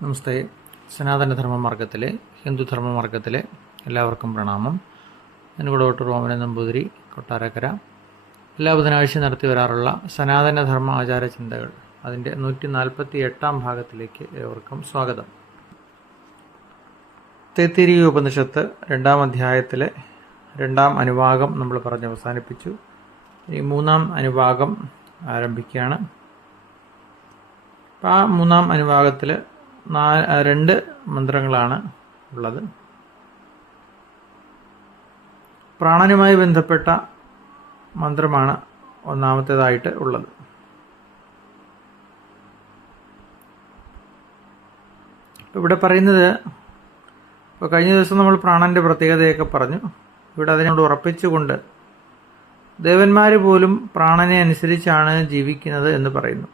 നമസ്തേ. സനാതനധർമ്മമാർഗത്തിലെ ഹിന്ദുധർമ്മമാർഗത്തിലെ എല്ലാവർക്കും പ്രണാമം. ഞാനിവിടെ ഡോക്ടർ റോമനൻ നമ്പൂതിരി, കൊട്ടാരക്കര. എല്ലാ ബുധനാഴ്ച നടത്തി വരാറുള്ള സനാതനധർമ്മ ആചാര ചിന്തകൾ അതിൻ്റെ 148 ഭാഗത്തിലേക്ക് ഏവർക്കും സ്വാഗതം. തൈത്തിരീയ ഉപനിഷത്ത് 2-ാം അധ്യായത്തിലെ 2-ാം അനുഭാഗം നമ്മൾ പറഞ്ഞ് അവസാനിപ്പിച്ചു. ഈ 3-ാം അനുഭാഗം ആരംഭിക്കുകയാണ്. അപ്പോൾ ആ 3-ാം അനുഭാഗത്തിൽ 2 മന്ത്രങ്ങളാണ് ഉള്ളത്. പ്രാണനുമായി ബന്ധപ്പെട്ട മന്ത്രമാണ് ഒന്നാമത്തേതായിട്ട് ഉള്ളത്. ഇവിടെ പറയുന്നത്, ഇപ്പോൾ കഴിഞ്ഞ ദിവസം നമ്മൾ പ്രാണന്റെ പ്രത്യേകതയൊക്കെ പറഞ്ഞു. ഇവിടെ അതിനോട് ഉറപ്പിച്ചുകൊണ്ട് ദേവന്മാർ പോലും പ്രാണനെ അനുസരിച്ചാണ് ജീവിക്കുന്നത് എന്ന് പറയുന്നു.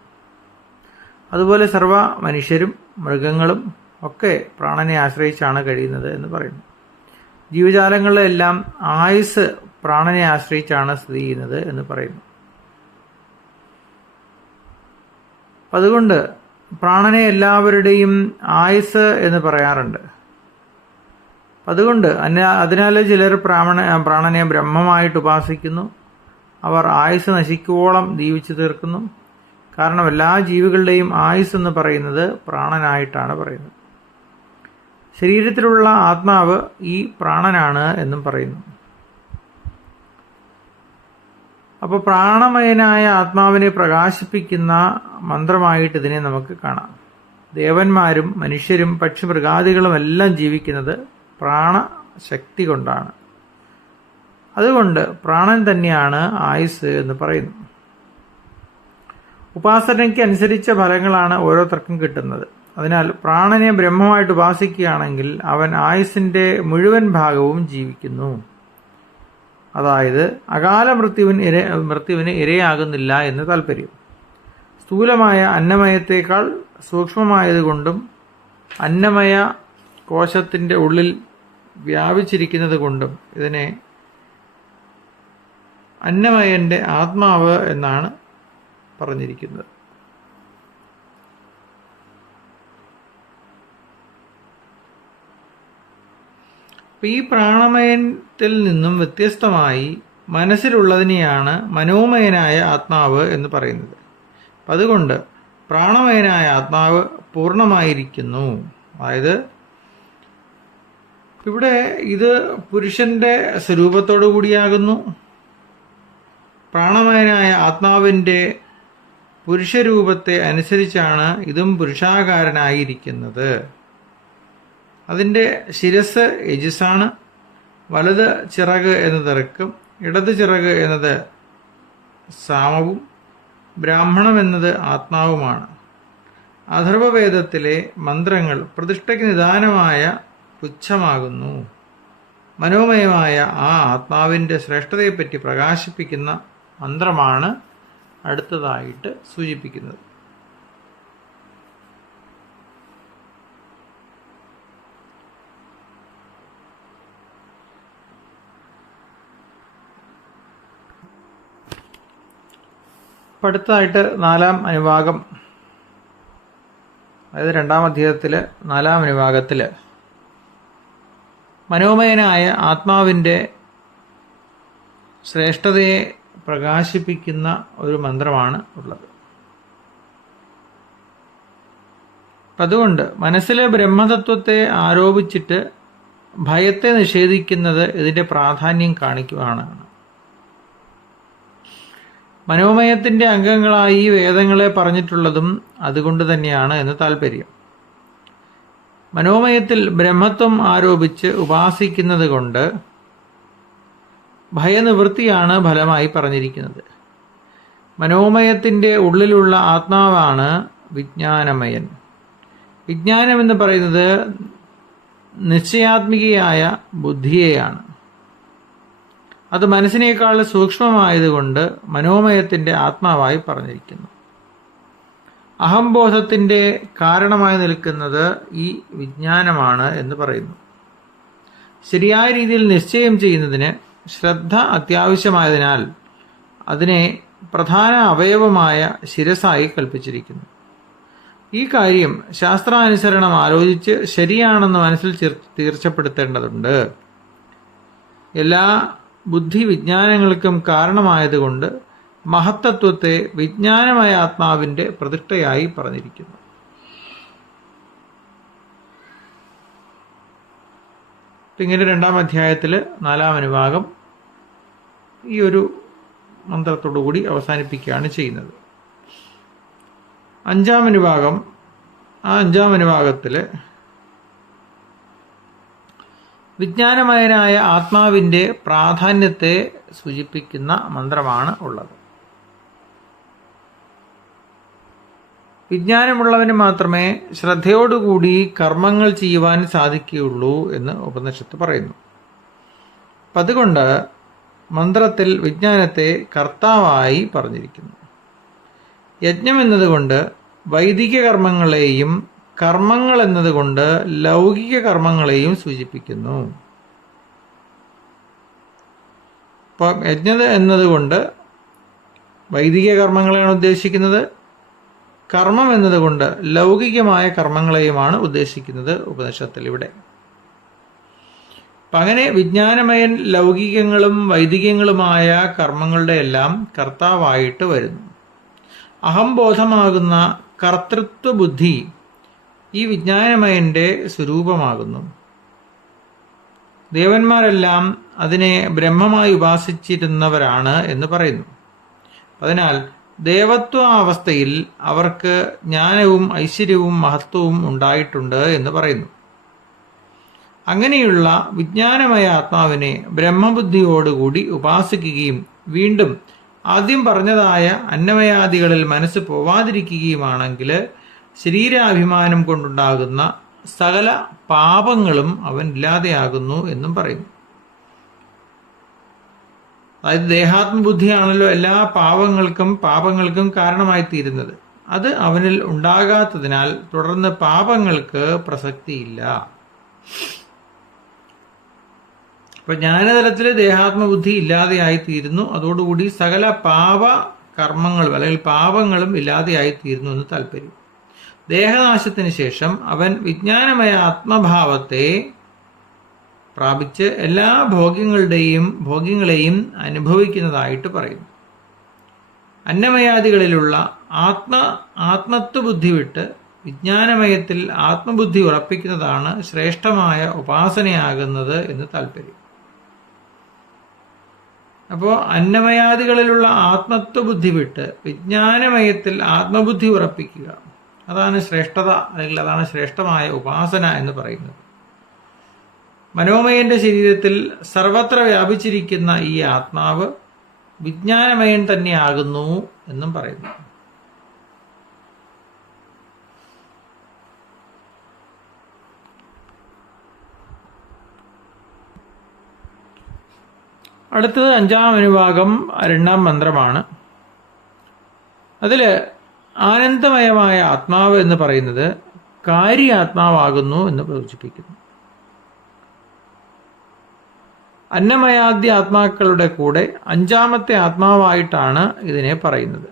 അതുപോലെ സർവ്വ മനുഷ്യരും മൃഗങ്ങളും ഒക്കെ പ്രാണനെ ആശ്രയിച്ചാണ് കഴിയുന്നത് എന്ന് പറയുന്നു. ജീവജാലങ്ങളിലെല്ലാം ആയുസ് പ്രാണനെ ആശ്രയിച്ചാണ് സ്ഥിതി ചെയ്യുന്നത് എന്ന് പറയുന്നു. അതുകൊണ്ട് പ്രാണനെ എല്ലാവരുടെയും ആയുസ് എന്ന് പറയാറുണ്ട്. അതുകൊണ്ട് അതിനാൽ ചിലർ പ്രാണനെ ബ്രഹ്മമായിട്ട് ഉപാസിക്കുന്നു. അവർ ആയുസ് നശിക്കുവോളം ജീവിച്ചു തീർക്കുന്നു. കാരണം എല്ലാ ജീവികളുടെയും ആയുസ് എന്ന് പറയുന്നത് പ്രാണനായിട്ടാണ് പറയുന്നത്. ശരീരത്തിലുള്ള ആത്മാവ് ഈ പ്രാണനാണ് എന്നും പറയുന്നു. അപ്പോൾ പ്രാണമയനായ ആത്മാവിനെ പ്രകാശിപ്പിക്കുന്ന മന്ത്രമായിട്ട് ഇതിനെ നമുക്ക് കാണാം. ദേവന്മാരും മനുഷ്യരും പക്ഷിമൃഗാദികളും എല്ലാം ജീവിക്കുന്നത് പ്രാണശക്തി കൊണ്ടാണ്. അതുകൊണ്ട് പ്രാണൻ തന്നെയാണ് ആയുസ് എന്ന് പറയുന്നു. ഉപാസനയ്ക്ക് അനുസരിച്ച ഫലങ്ങളാണ് ഓരോരുത്തർക്കും കിട്ടുന്നത്. അതിനാൽ പ്രാണനെ ബ്രഹ്മമായിട്ട് ഉപാസിക്കുകയാണെങ്കിൽ അവൻ ആയുസ്സിന്റെ മുഴുവൻ ഭാഗവും ജീവിക്കുന്നു. അതായത് അകാല മൃത്യുവിന് ഇരയാകുന്നില്ല എന്ന് താല്പര്യം. സ്ഥൂലമായ അന്നമയത്തേക്കാൾ സൂക്ഷ്മമായതുകൊണ്ടും അന്നമയ കോശത്തിന്റെ ഉള്ളിൽ വ്യാപിച്ചിരിക്കുന്നത് കൊണ്ടും ഇതിനെ അന്നമയന്റെ ആത്മാവ് എന്നാണ് പറഞ്ഞിരിക്കുന്നത്. ഈ പ്രാണമയത്തിൽ നിന്നും വ്യത്യസ്തമായി മനസ്സിലുള്ളതിനെയാണ് മനോമയനായ ആത്മാവ് എന്ന് പറയുന്നത്. അതുകൊണ്ട് പ്രാണമയനായ ആത്മാവ് പൂർണ്ണമായിരിക്കുന്നു. അതായത് ഇവിടെ ഇത് പുരുഷന്റെ സ്വരൂപത്തോടു കൂടിയാകുന്നു. പ്രാണമയനായ ആത്മാവിന്റെ പുരുഷരൂപത്തെ അനുസരിച്ചാണ് ഇതും പുരുഷാകാരനായിരിക്കുന്നത്. അതിൻ്റെ ശിരസ് യജസ്സാണ്. വലത് ചിറക് എന്നത് ഋക്കും, ഇടത് ചിറക് എന്നത് സാമവും, ബ്രാഹ്മണം എന്നത് ആത്മാവുമാണ്. അഥർവവേദത്തിലെ മന്ത്രങ്ങൾ പ്രതിഷ്ഠയ്ക്ക് നിദാനമായ പുച്ഛമാകുന്നു. മനോമയമായ ആ ആത്മാവിൻ്റെ ശ്രേഷ്ഠതയെപ്പറ്റി പ്രകാശിപ്പിക്കുന്ന മന്ത്രമാണ് അടുത്തതായിട്ട് സൂചിപ്പിക്കുന്നത്. അടുത്തതായിട്ട് 4-ാം അനുഭാഗം, അതായത് 2-ാം അധ്യായത്തിലെ 4-ാം അനുഭാഗത്തിൽ മനോമയനായ ആത്മാവിൻ്റെ ശ്രേഷ്ഠതയെ പ്രകാശിപ്പിക്കുന്ന ഒരു മന്ത്രമാണ് ഉള്ളത്. അതുകൊണ്ട് മനസ്സിലെ ബ്രഹ്മതത്വത്തെ ആരോപിച്ചിട്ട് ഭയത്തെ നിഷേധിക്കുന്നത് ഇതിൻ്റെ പ്രാധാന്യം കാണിക്കുകയാണ്. മനോമയത്തിൻ്റെ അംഗങ്ങളായി വേദങ്ങളെ പറഞ്ഞിട്ടുള്ളതും അതുകൊണ്ട് തന്നെയാണ് എന്ന് താല്പര്യം. മനോമയത്തിൽ ബ്രഹ്മത്വം ആരോപിച്ച് ഉപാസിക്കുന്നത് കൊണ്ട് ഭയനിവൃത്തിയാണ് ഫലമായി പറഞ്ഞിരിക്കുന്നത്. മനോമയത്തിൻ്റെ ഉള്ളിലുള്ള ആത്മാവാണ് വിജ്ഞാനമയൻ. വിജ്ഞാനം എന്ന് പറയുന്നത് നിശ്ചയാത്മികയായ ബുദ്ധിയെയാണ്. അത് മനസ്സിനേക്കാൾ സൂക്ഷ്മമായതുകൊണ്ട് മനോമയത്തിൻ്റെ ആത്മാവായി പറഞ്ഞിരിക്കുന്നു. അഹംബോധത്തിൻ്റെ കാരണമായി നിൽക്കുന്നത് ഈ വിജ്ഞാനമാണ് എന്ന് പറയുന്നു. ശരിയായ രീതിയിൽ നിശ്ചയം ചെയ്യുന്നതിന് ശ്രദ്ധ അത്യാവശ്യമായതിനാൽ അതിനെ പ്രധാന അവയവമായ ശിരസായി കൽപ്പിച്ചിരിക്കുന്നു. ഈ കാര്യം ശാസ്ത്രാനുസരണം ആലോചിച്ച് ശരിയാണെന്ന് മനസ്സിൽ തീർച്ചപ്പെടുത്തേണ്ടതുണ്ട്. എല്ലാ ബുദ്ധിവിജ്ഞാനങ്ങൾക്കും കാരണമായതുകൊണ്ട് മഹത്തത്വത്തെ വിജ്ഞാനമായ ആത്മാവിന്റെ പ്രതിഷ്ഠയായി പറഞ്ഞിരിക്കുന്നു. ഇങ്ങനെ 2-ാം അധ്യായത്തിൽ 4-ാം അനുഭാഗം ഈ ഒരു മന്ത്രത്തോടുകൂടി അവസാനിപ്പിക്കുകയാണ് ചെയ്യുന്നത്. 5-ാം അനുഭാഗം, ആ 5-ാം അനുഭാഗത്തിൽ വിജ്ഞാനമയനായ ആത്മാവിന്റെ പ്രാധാന്യത്തെ സൂചിപ്പിക്കുന്ന മന്ത്രമാണ് ഉള്ളത്. വിജ്ഞാനമുള്ളവന് മാത്രമേ ശ്രദ്ധയോടുകൂടി കർമ്മങ്ങൾ ചെയ്യുവാൻ സാധിക്കുകയുള്ളൂ എന്ന് ഉപനിഷത്ത് പറയുന്നു. അപ്പം അതുകൊണ്ട് മന്ത്രത്തിൽ വിജ്ഞാനത്തെ കർത്താവായി പറഞ്ഞിരിക്കുന്നു. യജ്ഞം എന്നതുകൊണ്ട് വൈദിക കർമ്മങ്ങളെയും കർമ്മങ്ങൾ എന്നതുകൊണ്ട് ലൗകിക കർമ്മങ്ങളെയും സൂചിപ്പിക്കുന്നു. അപ്പം യജ്ഞം എന്നതുകൊണ്ട് വൈദിക കർമ്മങ്ങളെയാണ് ഉദ്ദേശിക്കുന്നത്. കർമ്മം എന്നതുകൊണ്ട് ലൗകികമായ കർമ്മങ്ങളെയുമാണ് ഉദ്ദേശിക്കുന്നത് ഉപനിഷത്തിൽ ഇവിടെ. അപ്പം അങ്ങനെ വിജ്ഞാനമയൻ ലൗകികങ്ങളും വൈദികങ്ങളുമായ കർമ്മങ്ങളുടെ എല്ലാം കർത്താവായിട്ട് വരുന്നു. അഹംബോധമാകുന്ന കർത്തൃത്വ ബുദ്ധി ഈ വിജ്ഞാനമയന്റെ സ്വരൂപമാകുന്നു. ദേവന്മാരെല്ലാം അതിനെ ബ്രഹ്മമായി ഉപാസിച്ചിരുന്നവരാണ് എന്ന് പറയുന്നു. അതിനാൽ ദേവത്വാവസ്ഥയിൽ അവർക്ക് ജ്ഞാനവും ഐശ്വര്യവും മഹത്വവും ഉണ്ടായിട്ടുണ്ട് എന്ന് പറയുന്നു. അങ്ങനെയുള്ള വിജ്ഞാനമയ ആത്മാവിനെ ബ്രഹ്മബുദ്ധിയോടുകൂടി ഉപാസിക്കുകയും വീണ്ടും ആദ്യം പറഞ്ഞതായ അന്നമയാദികളിൽ മനസ്സ് പോവാതിരിക്കുകയുമാണെങ്കിൽ ശരീരാഭിമാനം കൊണ്ടുണ്ടാകുന്ന സകല പാപങ്ങളും അവൻ ഇല്ലാതെയാകുന്നു എന്നും പറയുന്നു. അതായത് ദേഹാത്മബുദ്ധിയാണല്ലോ എല്ലാ പാപങ്ങൾക്കും കാരണമായി തീരുന്നത്. അത് അവനിൽ ഉണ്ടാകാത്തതിനാൽ തുടർന്ന് പാപങ്ങൾക്ക് പ്രസക്തിയില്ല. അപ്പൊ ജ്ഞാനതലത്തിൽ ദേഹാത്മബുദ്ധി ഇല്ലാതെയായിത്തീരുന്നു. അതോടുകൂടി സകല കർമ്മങ്ങളും അല്ലെങ്കിൽ പാപങ്ങളും ഇല്ലാതെയായിത്തീരുന്നു എന്ന് താല്പര്യം. ദേഹനാശത്തിന് ശേഷം അവൻ വിജ്ഞാനമയ ആത്മഭാവത്തെ പ്രാപിച്ച് എല്ലാ ഭോഗ്യങ്ങളെയും അനുഭവിക്കുന്നതായിട്ട് പറയുന്നു. അന്നമയാദികളിലുള്ള ആത്മത്വബുദ്ധി വിട്ട് വിജ്ഞാനമയത്തിൽ ആത്മബുദ്ധി ഉറപ്പിക്കുന്നതാണ് ശ്രേഷ്ഠമായ ഉപാസനയാകുന്നത് എന്ന് താല്പര്യം. അപ്പോൾ അന്നമയാദികളിലുള്ള ആത്മത്വബുദ്ധി വിട്ട് വിജ്ഞാനമയത്തിൽ ആത്മബുദ്ധി ഉറപ്പിക്കുക, അതാണ് ശ്രേഷ്ഠത, അല്ലെങ്കിൽ അതാണ് ശ്രേഷ്ഠമായ ഉപാസന എന്ന് പറയുന്നത്. മനോമയന്റെ ശരീരത്തിൽ സർവത്ര വ്യാപിച്ചിരിക്കുന്ന ഈ ആത്മാവ് വിജ്ഞാനമയൻ തന്നെയാകുന്നു എന്നും പറയുന്നു. അടുത്തത് 5-ാം അനുഭാഗം 2-ാം മന്ത്രമാണ്. അതിൽ ആനന്ദമയമായ ആത്മാവ് എന്ന് പറയുന്നത് കാര്യാത്മാവാകുന്നു എന്ന് സൂചിപ്പിക്കുന്നു. അന്നമയാദ്യ ആത്മാക്കളുടെ കൂടെ 5-ാമത്തെ ആത്മാവായിട്ടാണ് ഇതിനെ പറയുന്നത്.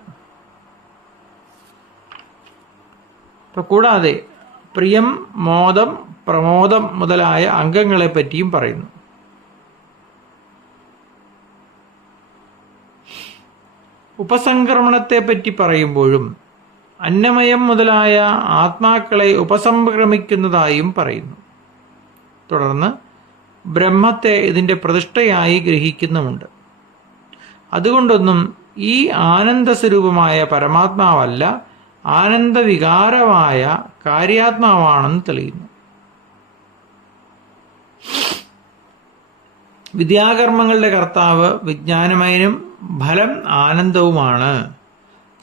കൂടാതെ പ്രിയം, മോദം, പ്രമോദം മുതലായ അംഗങ്ങളെ പറ്റിയും പറയുന്നു. ഉപസംക്രമണത്തെ പറ്റി പറയുമ്പോഴും അന്നമയം മുതലായ ആത്മാക്കളെ ഉപസംക്രമിക്കുന്നതായും പറയുന്നു. തുടർന്ന് ബ്രഹ്മത്തെ ഇതിന്റെ പ്രതിഷ്ഠയായി ഗ്രഹിക്കുന്നുമുണ്ട്. അതുകൊണ്ടൊന്നും ഈ ആനന്ദസ്വരൂപമായ പരമാത്മാവല്ല, ആനന്ദവികാരമായ കാര്യാത്മാവാണെന്ന് തെളിയുന്നു. വിദ്യാകർമ്മങ്ങളുടെ കർത്താവ് വിജ്ഞാനമയനും ഫലം ആനന്ദവുമാണ്.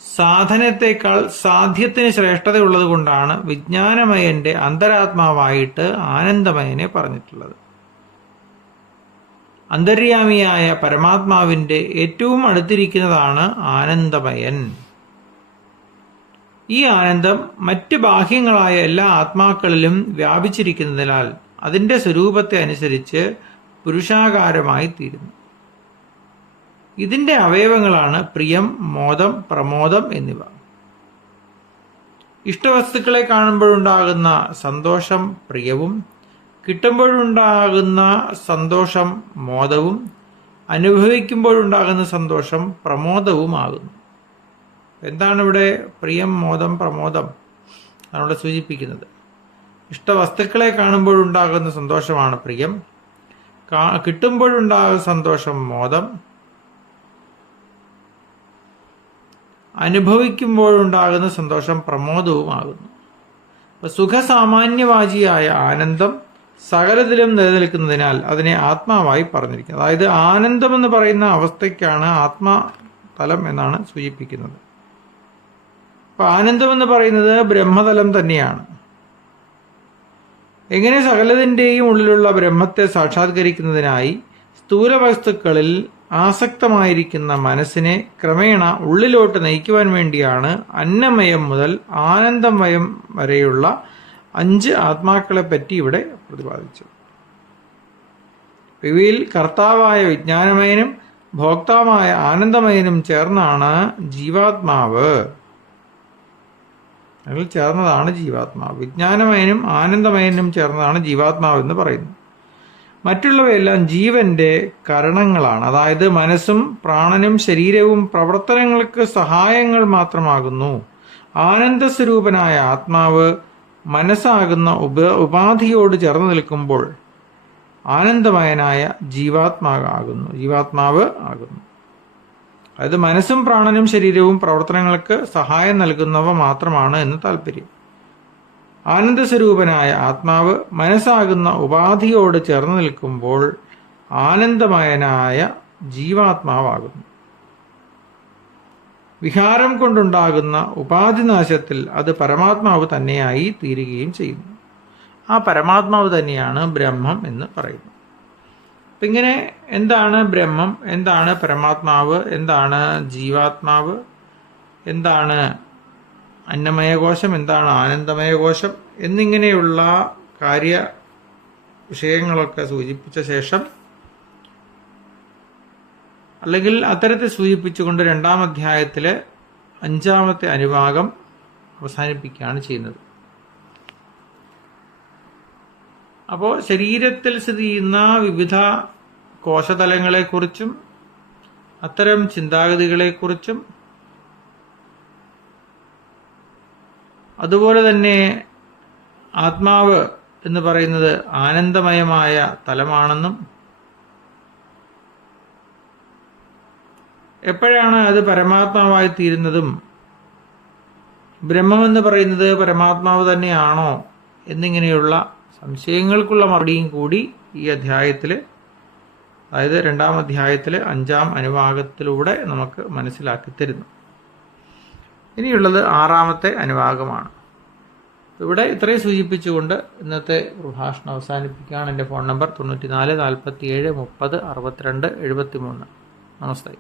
സാധനത്തെക്കാൾ സാധ്യത്തിന് ശ്രേഷ്ഠതയുള്ളത് കൊണ്ടാണ് വിജ്ഞാനമയന്റെ അന്തരാത്മാവായിട്ട് ആനന്ദമയനെ പറഞ്ഞിട്ടുള്ളത്. അന്തര്യാമിയായ പരമാത്മാവിന്റെ ഏറ്റവും അടുത്തിരിക്കുന്നതാണ് ആനന്ദമയൻ. ഈ ആനന്ദം മറ്റ് ബാഹ്യങ്ങളായ എല്ലാ ആത്മാക്കളിലും വ്യാപിച്ചിരിക്കുന്നതിനാൽ അതിന്റെ സ്വരൂപത്തെ അനുസരിച്ച് പുരുഷാകാരമായി തീരുന്നു. ഇതിന്റെ അവയവങ്ങളാണ് പ്രിയം, മോദം, പ്രമോദം എന്നിവ. ഇഷ്ടവസ്തുക്കളെ കാണുമ്പോഴുണ്ടാകുന്ന സന്തോഷം പ്രിയവും, കിട്ടുമ്പോഴുണ്ടാകുന്ന സന്തോഷം മോദവും, അനുഭവിക്കുമ്പോഴുണ്ടാകുന്ന സന്തോഷം പ്രമോദവുമാകുന്നു. എന്താണ് ഇവിടെ പ്രിയം, മോദം, പ്രമോദം അതിവിടെ സൂചിപ്പിക്കുന്നത്? ഇഷ്ടവസ്തുക്കളെ കാണുമ്പോഴുണ്ടാകുന്ന സന്തോഷമാണ് പ്രിയം, കിട്ടുമ്പോഴുണ്ടാകുന്ന സന്തോഷം മോദം, അനുഭവിക്കുമ്പോഴുണ്ടാകുന്ന സന്തോഷം പ്രമോദവുമാകുന്നു. അപ്പൊ സുഖസാമാന്യവാചിയായ ആനന്ദം സകലത്തിലും നിലനിൽക്കുന്നതിനാൽ അതിനെ ആത്മാവായി പറഞ്ഞിരിക്കുന്നത്. അതായത് ആനന്ദം എന്ന് പറയുന്ന അവസ്ഥയ്ക്കാണ് ആത്മതലം എന്നാണ് സൂചിപ്പിക്കുന്നത്. അപ്പൊ ആനന്ദം എന്ന് പറയുന്നത് ബ്രഹ്മതലം തന്നെയാണ്. എങ്ങനെ സകലതിൻ്റെയും ഉള്ളിലുള്ള ബ്രഹ്മത്തെ സാക്ഷാത്കരിക്കുന്നതിനായി സ്ഥൂല വസ്തുക്കളിൽ ആസക്തമായിരിക്കുന്ന മനസ്സിനെ ക്രമേണ ഉള്ളിലോട്ട് നയിക്കുവാൻ വേണ്ടിയാണ് അന്നമയം മുതൽ ആനന്ദമയം വരെയുള്ള 5 ആത്മാക്കളെ പറ്റി ഇവിടെ പ്രതിപാദിച്ചത്. ഇവയിൽ കർത്താവായ വിജ്ഞാനമയനും ഭോക്താവായ ആനന്ദമയനും ചേർന്നാണ് ജീവാത്മാവ്. അതിൽ ചേർന്നതാണ് ജീവാത്മാവ്. വിജ്ഞാനമയനും ആനന്ദമയനും ചേർന്നതാണ് ജീവാത്മാവ് എന്ന് പറയുന്നു. മറ്റുള്ളവയെല്ലാം ജീവന്റെ കരണങ്ങളാണ്. അതായത് മനസ്സും പ്രാണനും ശരീരവും പ്രവർത്തനങ്ങൾക്ക് സഹായങ്ങൾ മാത്രമാകുന്നു. ആനന്ദസ്വരൂപനായ ആത്മാവ് മനസ്സാകുന്ന ഉപാധിയോട് ചേർന്ന് നിൽക്കുമ്പോൾ ആനന്ദമയനായ ജീവാത്മാവ് ആകുന്നു. അതായത് മനസ്സും പ്രാണനും ശരീരവും പ്രവർത്തനങ്ങൾക്ക് സഹായം നൽകുന്നവ മാത്രമാണ് എന്ന് താല്പര്യം. ആനന്ദസ്വരൂപനായ ആത്മാവ് മനസ്സാകുന്ന ഉപാധിയോട് ചേർന്ന് നിൽക്കുമ്പോൾ ആനന്ദമയനായ ജീവാത്മാവാകുന്നു. വിഹാരം കൊണ്ടുണ്ടാകുന്ന ഉപാധിനാശത്തിൽ അത് പരമാത്മാവ് തന്നെയായി തീരുകയും ചെയ്യുന്നു. ആ പരമാത്മാവ് തന്നെയാണ് ബ്രഹ്മം എന്ന് പറയുന്നു. അപ്പം ഇങ്ങനെ എന്താണ് ബ്രഹ്മം, എന്താണ് പരമാത്മാവ്, എന്താണ് ജീവാത്മാവ്, എന്താണ് അന്നമയകോശം, എന്താണ് ആനന്ദമയകോശം എന്നിങ്ങനെയുള്ള വിഷയങ്ങളൊക്കെ സൂചിപ്പിച്ച ശേഷം, അല്ലെങ്കിൽ അത്തരത്തിൽ സൂചിപ്പിച്ചുകൊണ്ട് 2-ാം അധ്യായത്തിലെ 5-ാമത്തെ അനുഭാഗം അവസാനിപ്പിക്കുകയാണ് ചെയ്യുന്നത്. അപ്പോൾ ശരീരത്തിൽ സ്ഥിതി ചെയ്യുന്ന വിവിധ കോശതലങ്ങളെക്കുറിച്ചും അത്തരം ചിന്താഗതികളെക്കുറിച്ചും അതുപോലെ തന്നെ ആത്മാവ് എന്ന് പറയുന്നത് ആനന്ദമയമായ തലമാണെന്നും എപ്പോഴാണ് അത് പരമാത്മാവായി തീരുന്നതും ബ്രഹ്മമെന്ന് പറയുന്നത് പരമാത്മാവ് തന്നെയാണോ എന്നിങ്ങനെയുള്ള സംശയങ്ങൾക്കുള്ള മറുപടിയും കൂടി ഈ അധ്യായത്തിൽ, അതായത് 2-ാം അധ്യായത്തിലെ 5-ാം അനുഭാഗത്തിലൂടെ നമുക്ക് മനസ്സിലാക്കി തരുന്നു. ഇനിയുള്ളത് 6-ാമത്തെ അനുഭാഗമാണ്. ഇവിടെ ഇത്രയും സൂചിപ്പിച്ചുകൊണ്ട് ഇന്നത്തെ പ്രഭാഷണം അവസാനിപ്പിക്കുകയാണ്. എൻ്റെ ഫോൺ നമ്പർ 94 47 30 62 73. നമസ്തേ.